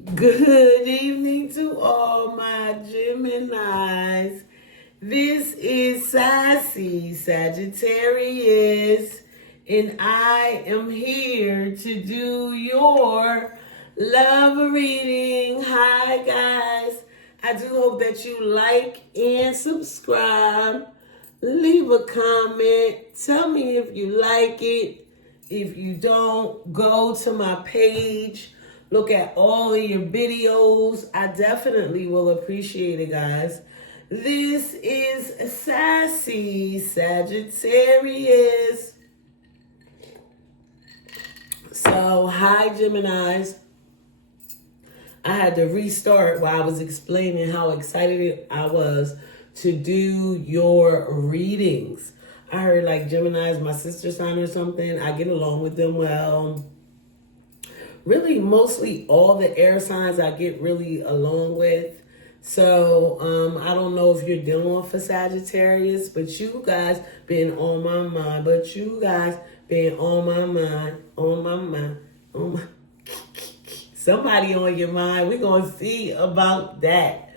Good evening to all my Geminis. This is Sassy Sagittarius, and I am here to do your love reading. Hi, guys. I do hope that you like and subscribe. Leave a comment. Tell me if you like it. If you don't, go to my page. Look at all of your videos. I definitely will appreciate it, guys. This is Sassy Sagittarius. So, hi, Geminis. I had to restart while I was explaining how excited I was to do your readings. I heard like Gemini's my sister sign or something. I get along with them well. Really, mostly all the air signs I get really along with. So, I don't know if you're dealing with a Sagittarius, but you guys been on my mind. On my somebody on your mind. We're going to see about that.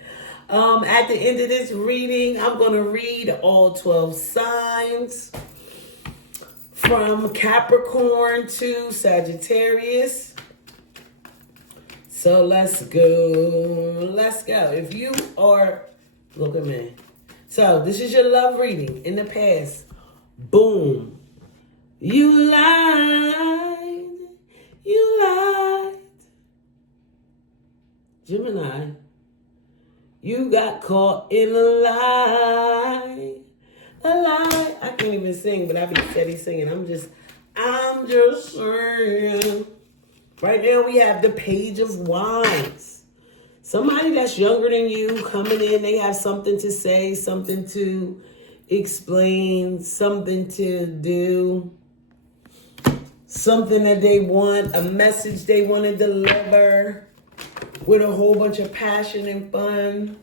At the end of this reading, I'm going to read all 12 signs from Capricorn to Sagittarius. So let's go. If you are, look at me. So this is your love reading. In the past, boom. You lied. Gemini, you got caught in a lie. I can't even sing, but I be steady singing. I'm just saying. Right now we have the Page of Wands. Somebody that's younger than you coming in, they have something to say, something to explain, something to do, something that they want, a message they want to deliver with a whole bunch of passion and fun.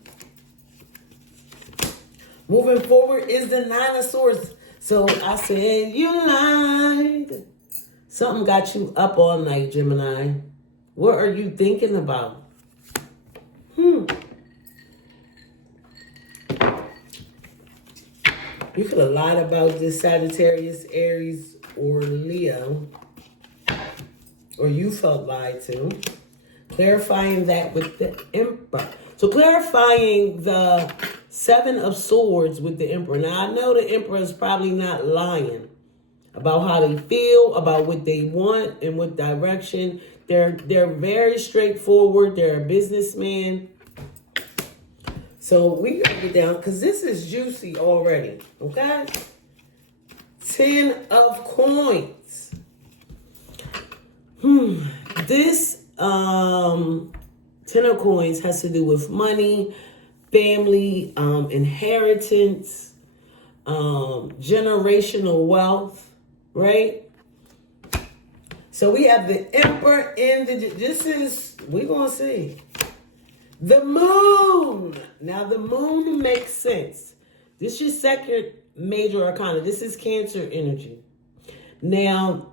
Moving forward is the Nine of Swords. So I said, you lied. Something got you up all night, Gemini. What are you thinking about? You could have lied about this Sagittarius, Aries, or Leo. Or you felt lied to. Clarifying that with the Emperor. So clarifying the Seven of Swords with the Emperor. Now, I know the Emperor is probably not lying about how they feel, about what they want, and what direction. They're very straightforward. They're a businessman. So we gotta get down, because this is juicy already, okay? 10 of Coins. This 10 of Coins has to do with money, family, inheritance, generational wealth, right? So we have the Emperor and we're going to see. The Moon. Now the Moon makes sense. This is your second major arcana. This is Cancer energy. Now,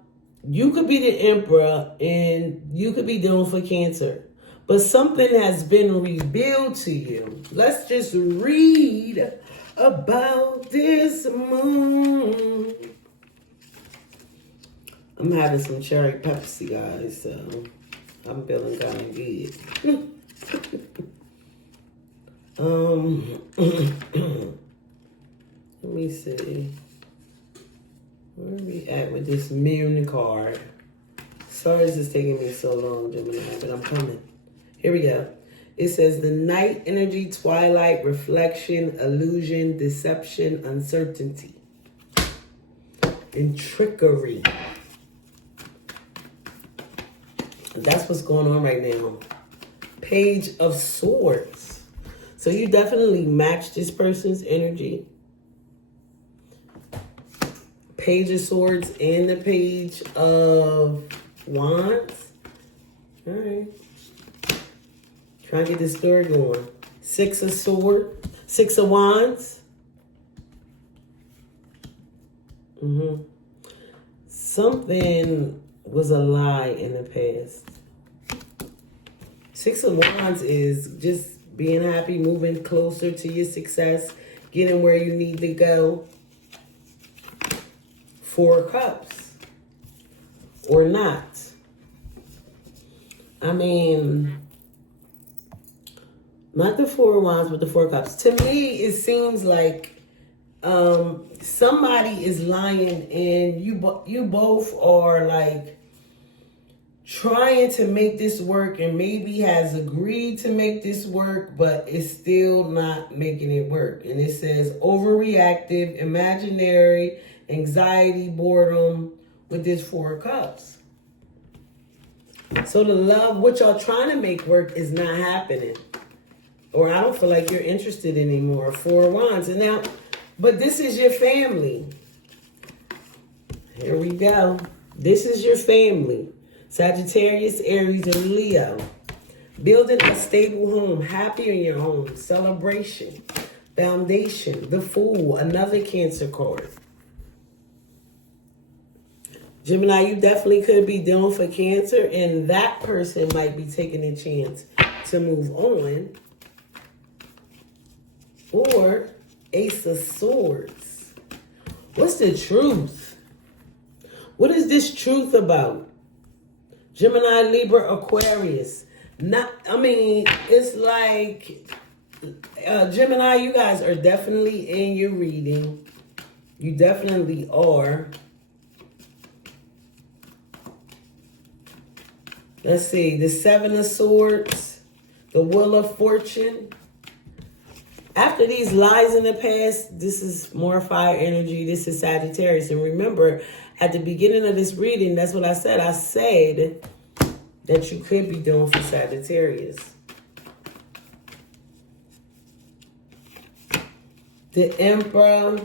you could be the Emperor and you could be dealing for Cancer, but something has been revealed to you. Let's just read about this Moon. I'm having some cherry Pepsi, guys, so I'm feeling kind of good. Let me see. Where are we at with this Moon card? Sorry this is taking me so long, Gemini, but I'm coming. Here we go. It says the night energy, twilight, reflection, illusion, deception, uncertainty, and trickery. That's what's going on right now. Page of Swords. So you definitely match this person's energy. Page of Swords and the Page of Wands. All right. Try to get this story going. Six of Wands. Something was a lie in the past. Six of Wands is just being happy, moving closer to your success, getting where you need to go. Four of Cups. Or not. I mean, not the Four of Wands, but the Four of Cups. To me, it seems like somebody is lying and you both are like trying to make this work and maybe has agreed to make this work, but it's still not making it work. And it says overreactive, imaginary, anxiety, boredom with this Four of Cups. So the love, what y'all trying to make work is not happening. Or I don't feel like you're interested anymore. Four of Wands. And now, but this is your family. Here we go. This is your family. Sagittarius, Aries, and Leo. Building a stable home. Happy in your home. Celebration. Foundation. The Fool. Another Cancer card. Gemini, you definitely could be dealing for Cancer, and that person might be taking a chance to move on. Or Ace of Swords. What's the truth? What is this truth about? Gemini, Libra, Aquarius. It's like Gemini, you guys are definitely in your reading. You definitely are. Let's see, the Seven of Swords, the Wheel of Fortune. After these lies in the past, this is more fire energy. This is Sagittarius. And remember, at the beginning of this reading, that's what I said. I said that you could be doing for Sagittarius. The Emperor,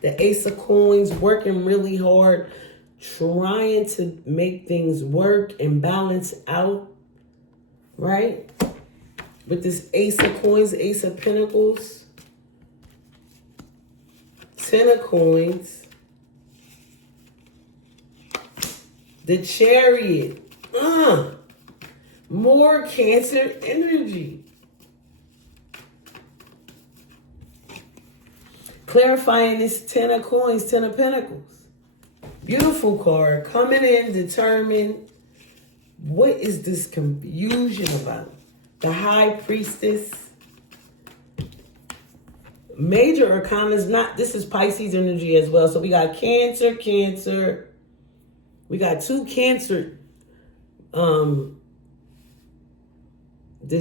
the Ace of Coins, working really hard, trying to make things work and balance out, right? With this Ace of Coins, Ace of Pentacles, Ten of Coins, the Chariot, more Cancer energy. Clarifying this Ten of Coins, Ten of Pentacles. Beautiful card. Coming in, determined. What is this confusion about? The High Priestess. Major Arcana is not, this is Pisces energy as well. So we got Cancer, Cancer. We got two Cancer. The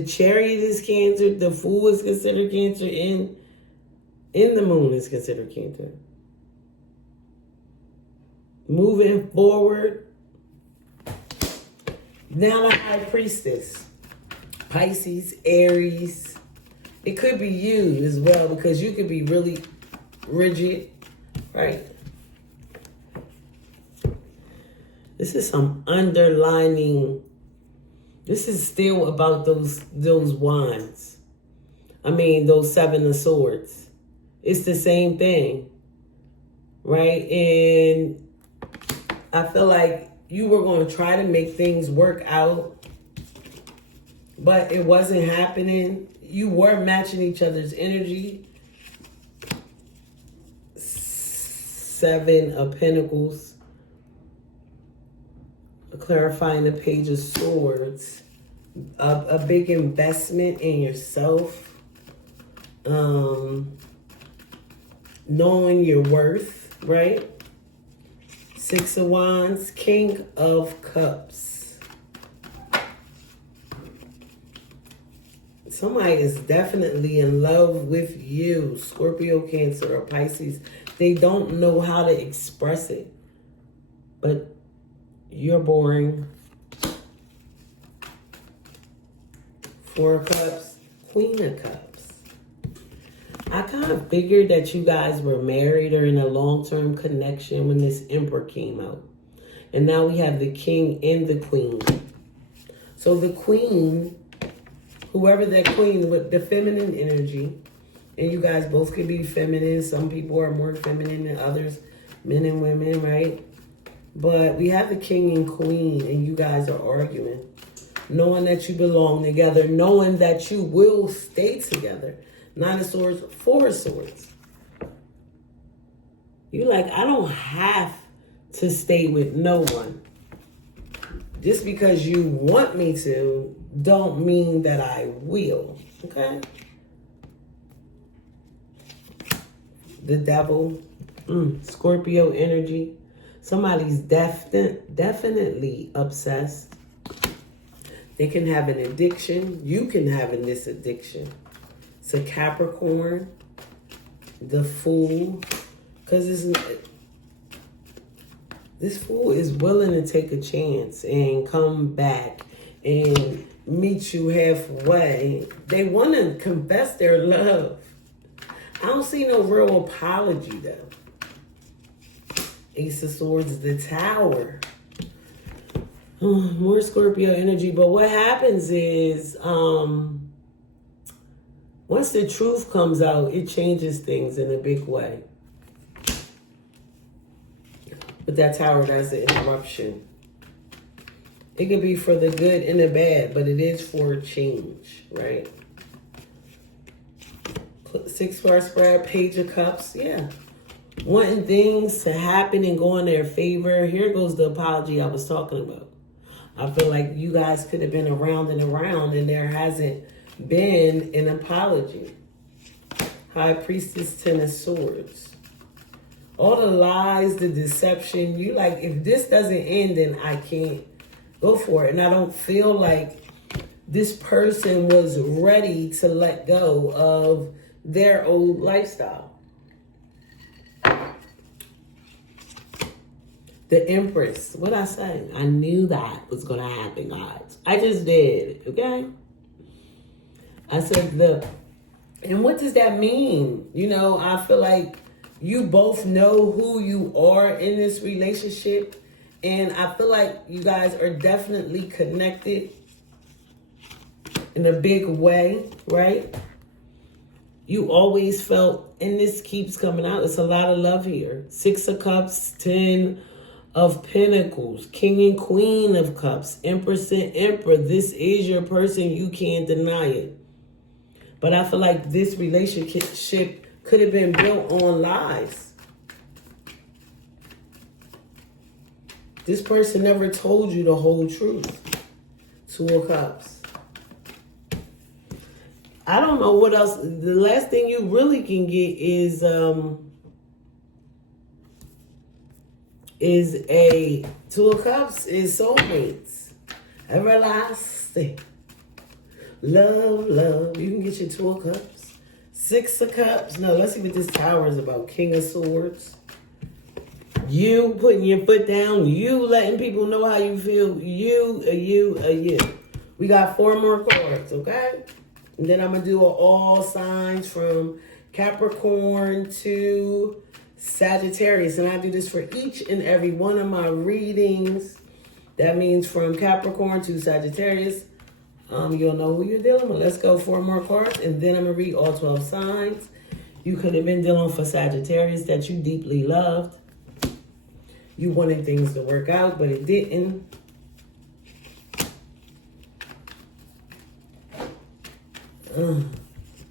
Chariot is Cancer. The Fool is considered Cancer. In the Moon is considered Cancer. Moving forward. Now the High Priestess. Pisces, Aries. It could be you as well because you could be really rigid, right? This is some underlining. This is still about those wands. Those Seven of Swords. It's the same thing, right? And I feel like you were going to try to make things work out, but it wasn't happening. You were matching each other's energy. Seven of Pentacles. Clarifying the Page of Swords. A big investment in yourself. Knowing your worth, right? Six of Wands. King of Cups. Somebody is definitely in love with you. Scorpio, Cancer, or Pisces. They don't know how to express it. But you're boring. Four of Cups. Queen of Cups. I kind of figured that you guys were married or in a long-term connection when this Emperor came out. And now we have the King and the Queen. So the Queen, whoever that Queen with the feminine energy, and you guys both could be feminine. Some people are more feminine than others, men and women, right? But we have the King and Queen, and you guys are arguing. knowing that you belong together, knowing that you will stay together. Nine of Swords, Four of Swords. You like, I don't have to stay with no one. Just because you want me to, don't mean that I will. Okay? The Devil, Scorpio energy. Somebody's definitely obsessed. They can have an addiction. You can have this addiction. It's a Capricorn, the Fool. Because this Fool is willing to take a chance and come back and meet you halfway. They want to confess their love. I don't see no real apology, though. Ace of Swords, the Tower. More Scorpio energy. But what happens is, once the truth comes out, it changes things in a big way. But that Tower, that's an interruption. It can be for the good and the bad, but it is for change, right? 6-card spread, Page of Cups, yeah. Wanting things to happen and go in their favor. Here goes the apology I was talking about. I feel like you guys could have been around and there hasn't been an apology. High Priestess, Ten of Swords. All the lies, the deception. You like, if this doesn't end, then I can't go for it. And I don't feel like this person was ready to let go of their old lifestyle. The Empress. What I say? I knew that was going to happen, guys. I just did, okay? I said and what does that mean? You know, I feel like you both know who you are in this relationship. And I feel like you guys are definitely connected in a big way, right? You always felt, and this keeps coming out, it's a lot of love here. 6 of Cups, 10 of Pentacles, King and Queen of Cups, Empress and Emperor. This is your person. You can't deny it. But I feel like this relationship could have been built on lies. This person never told you the whole truth. 2 of Cups. I don't know what else. The last thing you really can get is a 2 of Cups is soulmates. Everlasting. Love, love. You can get your 2 of Cups. 6 of Cups. No, let's see what this Tower is about. King of Swords. You putting your foot down. You letting people know how you feel. You. We got 4 more cards, okay? And then I'm going to do all signs from Capricorn to Sagittarius. And I do this for each and every one of my readings. That means from Capricorn to Sagittarius. You'll know who you're dealing with. Let's go 4 more cards. And then I'm going to read all 12 signs. You could have been dealing for Sagittarius that you deeply loved. You wanted things to work out, but it didn't.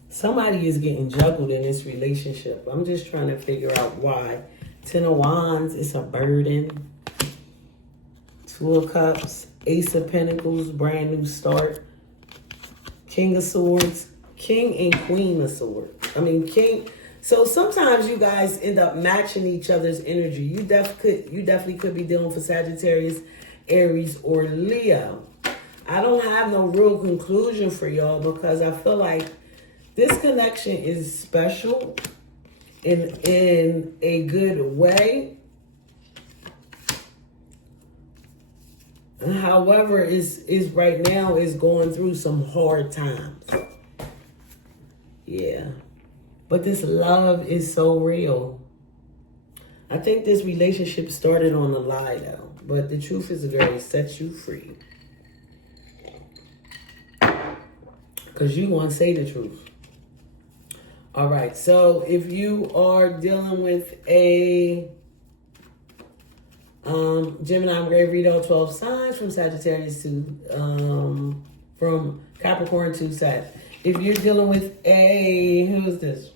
Somebody is getting juggled in this relationship. I'm just trying to figure out why. 10 of Wands, it's a burden. 2 of Cups, Ace of Pentacles, brand new start. King of Swords, King and Queen of Swords. King. So sometimes you guys end up matching each other's energy. You definitely could be dealing for Sagittarius, Aries, or Leo. I don't have no real conclusion for y'all because I feel like this connection is special in a good way. However, is right now is going through some hard times. Yeah. But this love is so real. I think this relationship started on a lie though. But the truth is going to set you free. Because you want to say the truth. All right. So if you are dealing with a Gemini, I'm going to read all 12 signs from Sagittarius to from Capricorn to Sag. If you're dealing with who's this?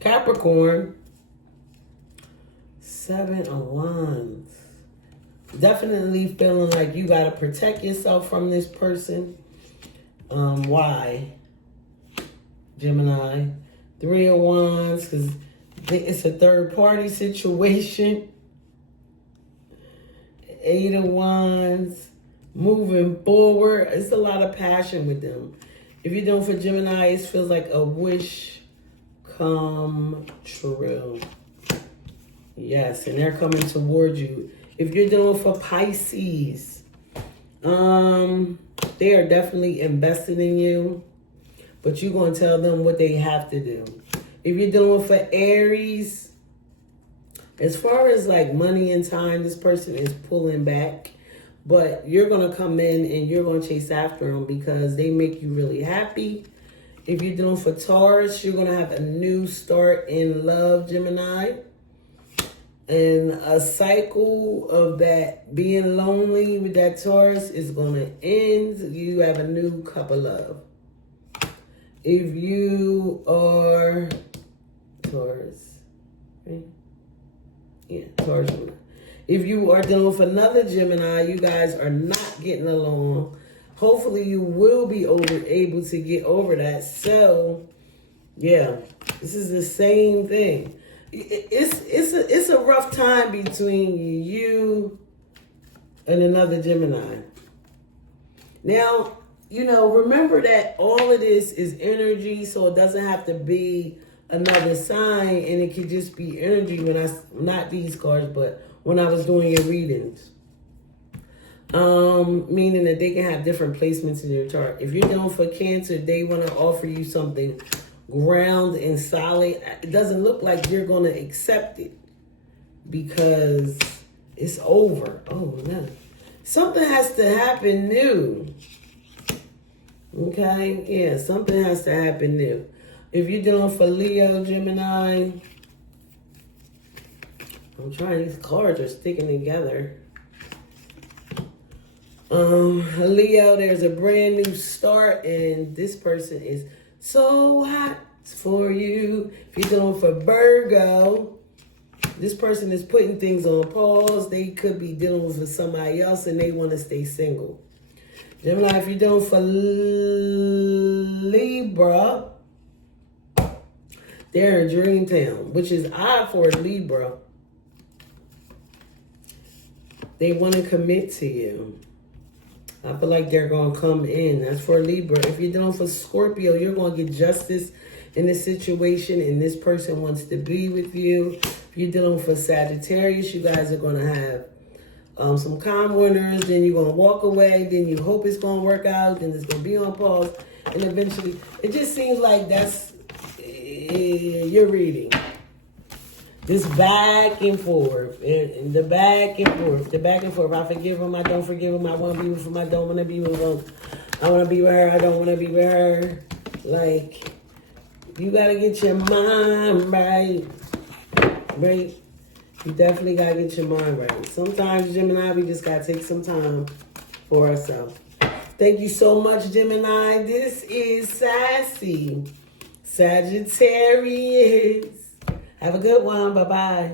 Capricorn, 7 of Wands. Definitely feeling like you got to protect yourself from this person. Why? Gemini. 3 of Wands, because it's a third party situation. 8 of Wands. Moving forward. It's a lot of passion with them. If you're doing for Gemini, it feels like a wish come true. Yes, and they're coming towards you. If you're dealing for Pisces, they are definitely invested in you, but you're going to tell them what they have to do. If you're dealing for Aries, as far as like money and time, this person is pulling back, but you're going to come in and you're going to chase after them because they make you really happy. If you're dealing for Taurus, you're going to have a new start in love, Gemini. And a cycle of that being lonely with that Taurus is going to end. You have a new cup of love. If you are Taurus, right? Yeah, Taurus. If you are dealing with another Gemini, you guys are not getting along. Hopefully you will be able to get over that. So, yeah, this is the same thing. It's a rough time between you and another Gemini. Now, remember that all of this is energy, so it doesn't have to be another sign, and it could just be energy not these cards, but when I was doing your readings. Meaning that they can have different placements in your chart. If you're dealing for Cancer, they want to offer you something ground and solid. It doesn't look like you're going to accept it because it's over. Oh, no. Something has to happen new. Okay? Yeah, something has to happen new. If you're dealing for Leo, Gemini, I'm trying, these cards are sticking together. Leo, there's a brand new start, and this person is so hot for you. If you're dealing for Virgo, this person is putting things on pause. They could be dealing with somebody else, and they want to stay single. Gemini, if you're dealing for Libra, they're in Dreamtown, which is odd for Libra. They want to commit to you. I feel like they're going to come in. That's for Libra. If you're dealing for Scorpio, you're going to get justice in this situation, and this person wants to be with you. If you're dealing for Sagittarius, you guys are going to have some calm winners. Then you're going to walk away. Then you hope it's going to work out. Then it's going to be on pause. And eventually, it just seems like that's your reading. This back and forth, and the back and forth, I forgive him, I don't forgive him, I want to be with him, I don't want to be with him, I want to be with her, I don't want to be with her. Like, you got to get your mind right. Right? You definitely got to get your mind right. Sometimes, Gemini, we just got to take some time for ourselves. Thank you so much, Gemini. This is Sassy Sagittarius. Have a good one. Bye-bye.